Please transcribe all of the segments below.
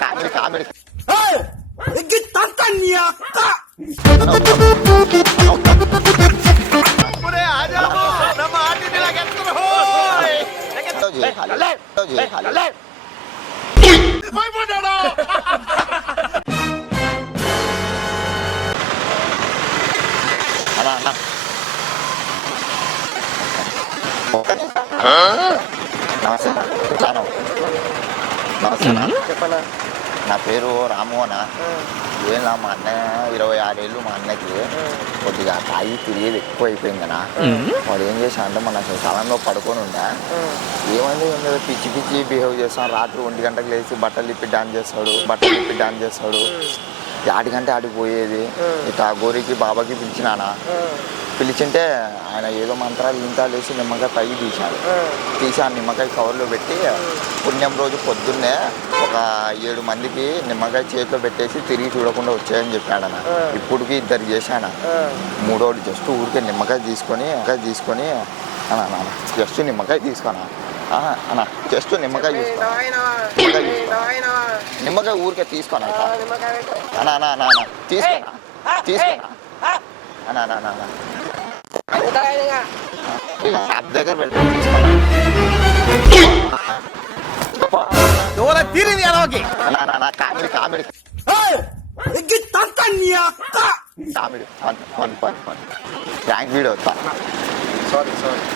Comedy comedy చెప్పనా? నా పేరు రాము అన్న. ఏనా మా అన్న 26 ఏళ్ళు. మా అన్నకి కొద్దిగా తాగి తిరిగేది ఎక్కువ అయిపోయిందనా. వాడు ఏం చేశాడంటే మన స్థలంలో పడుకొని ఉండా. ఏమైంది ఏం పిచ్చి పిచ్చి బిహేవ్ చేస్తాడు. రాత్రి 1 గంటకు లేచి బట్టలు ఇప్పి డాన్స్ చేస్తాడు. 8 గంట ఆడిపోయేది. ఇట్లా గోరికి బాబాకి పిలిచినానా. పిలిచింటే ఆయన ఏదో మంత్రాలు ఇంతాలు వేసి నిమ్మకాయ పైకి తీసి ఆ నిమ్మకాయ కవర్లో పెట్టి పుణ్యం రోజు పొద్దున్నే ఒక 7 మందికి నిమ్మకాయ చేతిలో పెట్టేసి తిరిగి చూడకుండా వచ్చాయని చెప్పాడన్న. ఇప్పటికి 2 చేశాను. 3ఓడు జస్ట్ ఊరికే నిమ్మకాయ తీసుకొని అన్న జస్ట్ నిమ్మకాయ తీసుకోనా అన్న, జస్ట్ నిమ్మకాయ నిమ్మకాయ ఊరికే తీసుకోనా అన్న తీసుకోనా అన్న దగ్గర comedy comedy comedy rank video వస్తా.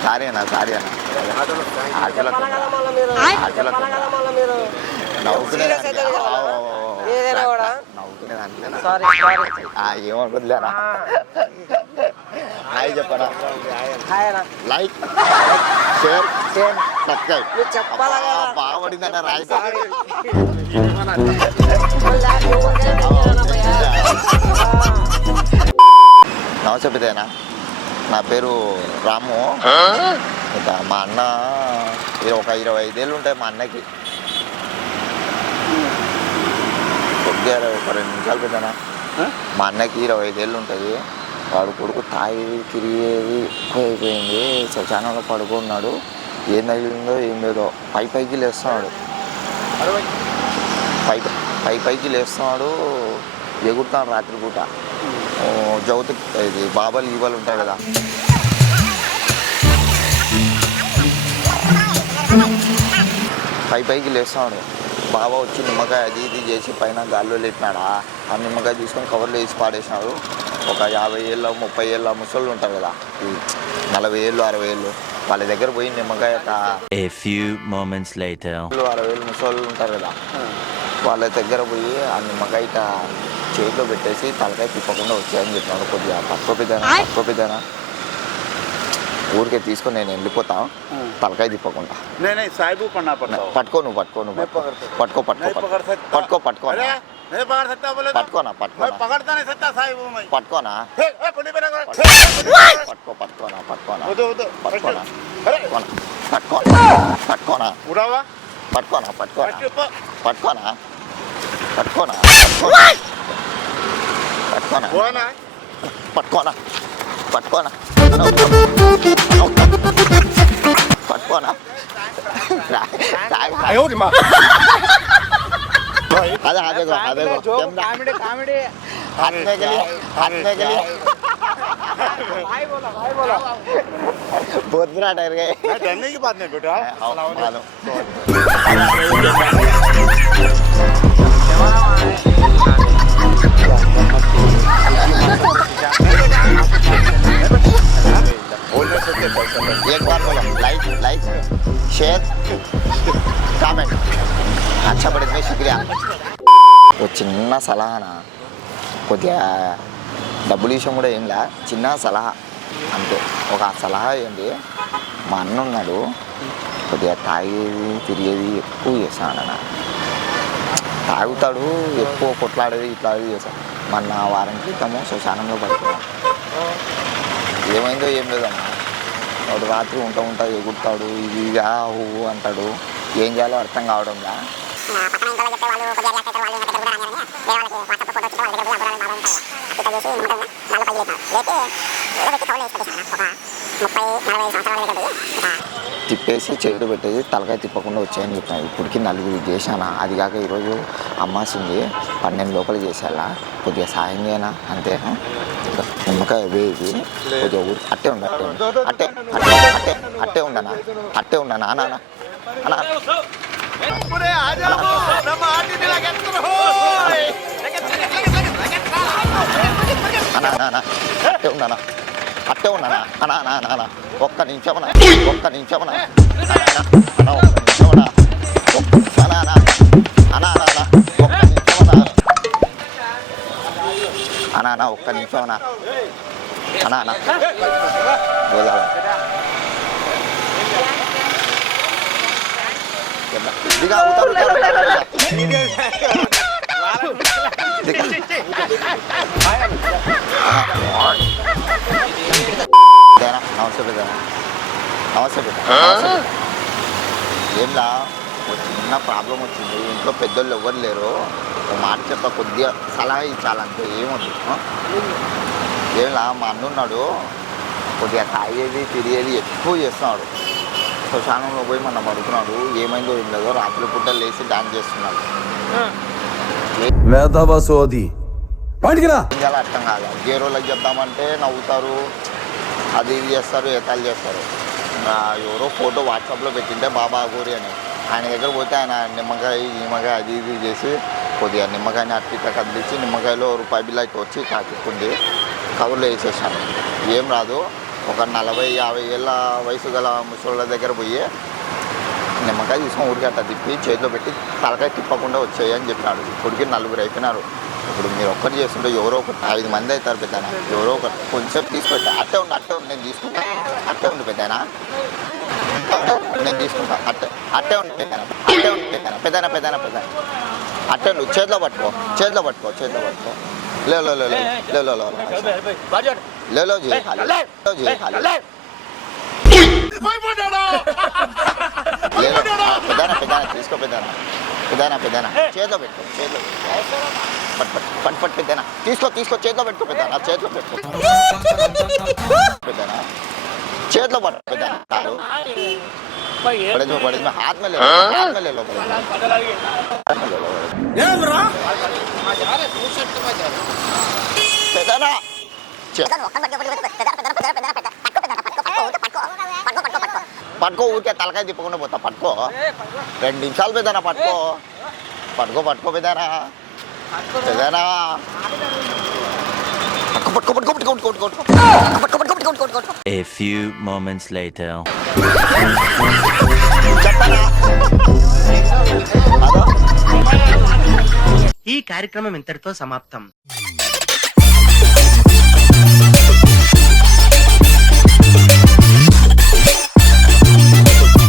సారీ అన్న ఏమనుకుందిలేనా. హాయ్ చెప్పనా. లైక్ షేర్ సబ్స్క్రైబ్ బాగుపడిందన్న రాయి. నమస్తే పెద్దనా. నా పేరు రాము. ఇంకా మా అన్న ఒక 25 ఏళ్ళు ఉంటాయి మా అన్నకి. కొద్దిగా ఒక 2 నిమిషాలు పెద్దనా. మా అన్నకి 25 ఏళ్ళు ఉంటుంది. వాడు కొడుకు తాగి తిరిగేది ఎక్కువ అయిపోయింది. శ్మశానంలో పడుకున్నాడు. ఏం తగిలిందో ఏం లేదో పైకి లేస్తున్నాడు. పైకి లేస్తున్నాడు. ఎగురుతాడు రాత్రి పూట. జౌతి ఇది బాబాలు గీబాలు ఉంటాయి కదా. పైకి లేస్తున్నాడు. బాబా వచ్చి నిమ్మకాయ అది ఇది చేసి పైన గాల్లో లేపినాడా. ఆ నిమ్మకాయ తీసుకొని కవర్లో వేసి పాడేసినాడు. ఒక 50 ఏళ్ళ 30 ఏళ్ళ ముసళ్ళు ఉంటారు కదా, 40 ఏళ్ళు 60 ఏళ్ళు వాళ్ళ దగ్గర పోయి నిమ్మకాయ 60 ఏళ్ళు ముసళ్ళు ఉంటారు కదా, వాళ్ళ దగ్గర పోయి ఆ నిమ్మకాయ చేతిలో పెట్టేసి తలకాయ తిప్పకుండా వచ్చాయని చెప్పినాడు. కొద్దిగా పట్టుకోపిద్దానా ఊరికే తీసుకొని నేను వెళ్ళిపోతాను. తలకాయ తిప్పకుండా పట్టుకోనా बहुत बुरा डर गए। डरने की बात नहीं बेटा। एक बार बोलो लाइक शेयर కామెంట్. अच्छा पड़ेगा शुक्रिया. ఒక చిన్న సలహానా, కొద్దిగా డబ్బులు విషయం కూడా ఏంలా, చిన్న సలహా అంతే. ఒక సలహా ఏంటి, మా అన్న ఉన్నాడు కొద్దిగా తాగేది తిరిగేది ఎక్కువ చేస్తాడన్న. తాగుతాడు ఎక్కువ, కొట్లాడేది ఇట్లా చేస్తాడు. మొన్న వారం క్రితము శ్మశానంలో పడుతున్నాడు. ఏమైందో ఏం లేదన్నా. వాడు రాత్రి ఉంటా ఎగురుతాడు, ఇదిగా ఊ అంటాడు. ఏం చేయాలో అర్థం కావడంలా. తిప్పేసి చేతులు పెట్టేది తలకాయ తిప్పకుండా వచ్చాయని చెప్పాను. ఇప్పటికి నలుగురు చేశానా, అది కాక ఈరోజు అమ్మాసింది 12 లోపల చేసేలా కొద్దిగా సాయం చేయనా అంతే. నిమ్మకాయ వేది కొద్దిగా ఊరి అట్టే ఉండ అట్టే అట్టే అట్టే అట్టే ఉండనా అట్టే ఉండనా అన్నా అన్నా అట్టే ఉన్నానా అట్టే ఉన్నానా అనా అనా అనా ఒక్క నిమిషమనా ఒక్క నిమిషమనా అనా ఒక్క నిమిషమనా అనా అనా అనా అనా ఒక్క నిమిషమనా అనా అనా ఒక్క నిమిషమనా అనా అనా గోదా దిగా ఉతారు నమస్తే పెద్ద నమస్తే పెద్ద ఏంలా ఒక చిన్న ప్రాబ్లం వచ్చింది. ఇంట్లో పెద్దోళ్ళు ఎవరు లేరు. ఒక మాట చెప్ప కొద్దిగా సలహా ఇచ్చాలంటే ఏముంది. ఏంలా మా అన్నున్నాడు కొద్దిగా తాగేది తిరిగేది ఎక్కువ చేస్తున్నాడు. శ్మశానంలో పోయి మనం పడుతున్నాడు. ఏమైందో ఏం లేదో రాత్రి పూట లేచి డాన్స్ చేస్తున్నాడు. అర్థం కాదు. గేరోళ్ళకి చెప్దామంటే నవ్వుతారు, అది ఇది చేస్తారు, ఏతాలు చేస్తారు. ఎవరో ఫోటో వాట్సాప్లో పెట్టింటే బాబా గోరి అని ఆయన దగ్గర పోతే ఆయన నిమ్మకాయ నిమ్మకాయ అది ఇది చేసి కొద్దిగా నిమ్మకాయని అట్టి ఇట్లా కదిలించి నిమ్మకాయలో రూపాయి బిల్ల అయితే వచ్చి కాచుకుంది కవర్లో వేసేసాను. ఏం రాదు. ఒక 40-50 ఏళ్ళ వయసు గల ముసళ్ళ దగ్గర పోయి నిమ్మకాయ తీసుకొని ఊరికి అట్లా తిప్పి చేతిలో పెట్టి తలకాయ తిప్పకుండా వచ్చాయి అని చెప్పినాడు. ఇప్పటికి 4 అయిపోయినారు. ఇప్పుడు మీరు ఒక్కటి చేస్తుంటే ఎవరో ఒకటి 5 మంది అవుతారు పెద్దనా. ఎవరో ఒకటి కొంచెం తీసుకొచ్చా అట్టే ఉండి నేను తీసుకుంటా అట్టే ఉండి పెద్దనా నేను తీసుకుంటా అట్టే ఉండి పెద్దనా అట్టే ఉండి పెద్దనా పెద్దనా పెద్దనా అట్టే ఉండి చేతిలో పట్టుకో చేతిలో పట్టుకో చేతిలో పట్టుకో లేలో పెద్దనా పెద్దనా తీసుకో పెద్దనా పెద్దనా చేతిలో పెట్టుకో చేతిలో పట్టు పెద్దనా తీసుకో చేతిలో పెట్టుకో పెద్దనా చేతిలో పెట్టుకో పెద్దనా చేతిలో పట్టు పెద్దనా पड़े में हाथ में ले लो పట్టుకో ఊరికే తలకాయ తిప్పకుండా పోతా పట్టుకో 2 నిమిషాలు పెద్దనా పట్టుకో పెద్దనా పెద్దనా A few moments later. ఈ కార్యక్రమం ఇంతటితో సమాప్తం.